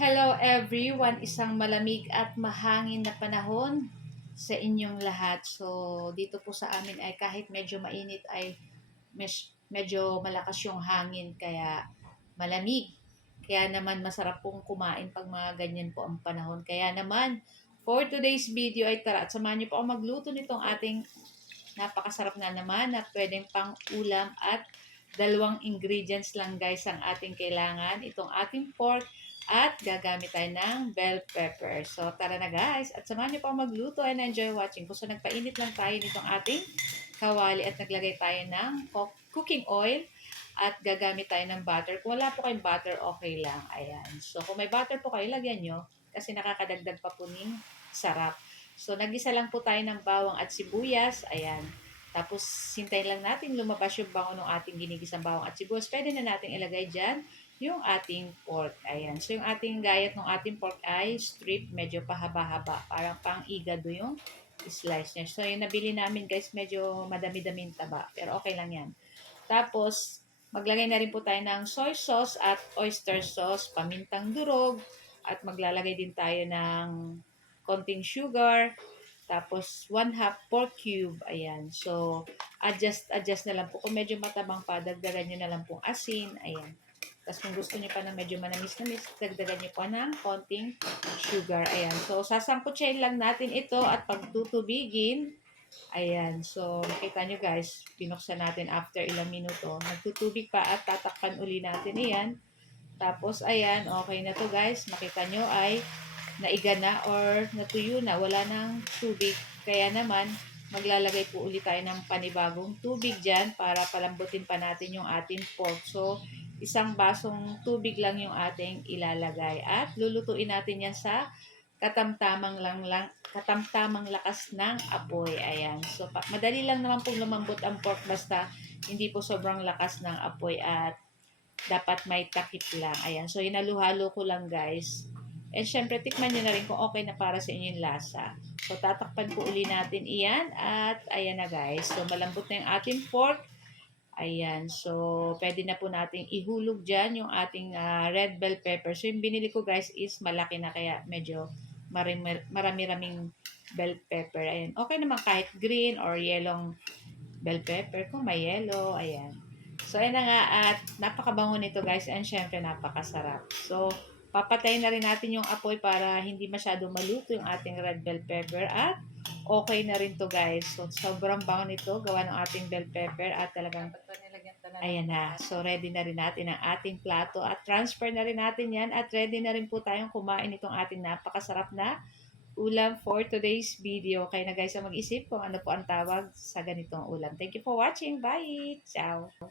Hello everyone, isang malamig at mahangin na panahon sa inyong lahat. So, dito po sa amin ay kahit medyo mainit ay medyo malakas yung hangin kaya malamig. Kaya naman masarap pong kumain pag mga ganyan po ang panahon. Kaya naman, for today's video ay tara at samahan niyo po ako magluto nitong ating napakasarap na naman na pwedeng pang ulam at dalawang ingredients lang guys ang ating kailangan. Itong ating pork at gagamit tayo ng bell pepper. So tara na guys at samahan niyo pa magluto and enjoy watching. So nagpainit lang tayo nitong ating kawali at naglagay tayo ng cooking oil at gagamit tayo ng butter. Kung wala po kayong butter, okay lang. Ayan. So kung may butter po kayo, lagyan nyo kasi nakakadagdag pa po ng sarap. So, nagisa lang po tayo ng bawang at sibuyas. Ayan. Tapos, hintayin lang natin lumabas yung bango ng ating ginigisang bawang at sibuyas. Pwede na natin ilagay dyan yung ating pork. Ayan. So, yung ating gayat ng ating pork ay strip, medyo pahaba-haba. Parang pang-igado yung slice niya. So, yung nabili namin guys, medyo madami-daming taba. Pero okay lang yan. Tapos, maglagay na rin po tayo ng soy sauce at oyster sauce, pamintang durog, at maglalagay din tayo ng konting sugar, tapos 1/2 pork cube, ayan. So, adjust na lang po. Kung medyo matabang pa, dagdagan nyo na lang pong asin, ayan. Tapos kung gusto nyo pa ng medyo manamis-namis, dagdagan nyo pa ng konting sugar, ayan. So, sasangkutsahin lang natin ito at pagtutubigin, ayan. So, makita nyo guys, binuksan natin after ilang minuto. Nagtutubig pa at tatakpan uli natin, ayan. Tapos, ayan, okay na to guys. Makita nyo ay naiga na or natuyo na, wala nang tubig. Kaya naman, maglalagay po ulit tayo ng panibagong tubig dyan para palambutin pa natin yung ating pork. So, isang basong tubig lang yung ating ilalagay. At lulutuin natin yan sa katamtamang lakas ng apoy. Ayan. So, madali lang naman pong lumambot ang pork basta hindi po sobrang lakas ng apoy at dapat may takip lang. Ayan. So, hinaluhalo ko lang guys. And syempre, tikman nyo na rin kung okay na para sa inyo yung lasa. So, tatakpan po uli natin iyan. At, ayan na guys. So, malambot na yung ating pork. Ayan. So, pwede na po nating ihulog dyan yung ating red bell pepper. So, yung binili ko guys is malaki na kaya medyo marami-raming bell pepper. Ayan. Okay naman kahit green or yellow bell pepper. Kung may yellow, ayan. So, ayan na nga at napakabango nito guys and syempre napakasarap. So, papatayin na rin natin yung apoy para hindi masyado maluto yung ating red bell pepper at okay na rin to guys. So, sobrang bango nito gawa ng ating bell pepper at talagang ayan na. So, ready na rin natin ang ating plato at transfer na rin natin yan at ready na rin po tayong kumain itong ating napakasarap na ulam for today's video. Kaya na guys ang mag-isip kung ano po ang tawag sa ganitong ulam. Thank you for watching. Bye! Ciao!